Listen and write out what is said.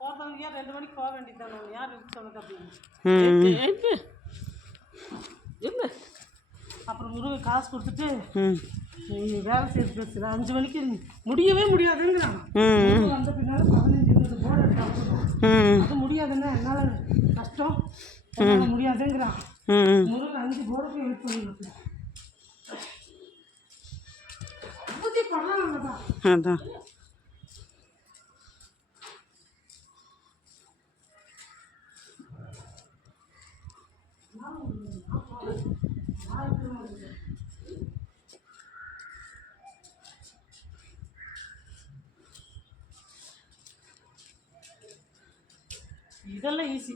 போகிறவங்க ஏன் 2 மணிக்கு போக வேண்டியதானே, யார் இருக்கு சொன்னது அப்படின்னு. அப்புறம் முருகன் காசு கொடுத்துட்டு வேலை செய்து பேசுகிறேன் 5 மணிக்கு முடியவே முடியாதுங்கிறான். வந்த பின்னால் 15-20 போர்டு எடுத்தாங்க. அது முடியாதுன்னா என்னால் கஷ்டம், என்னால் முடியாதுங்கிறான். முருகன் 5 போர்டுக்கு வெயிட் பண்ணிட்டு புத்தி படம் அதான் இதெல்லாம் ஈஸி.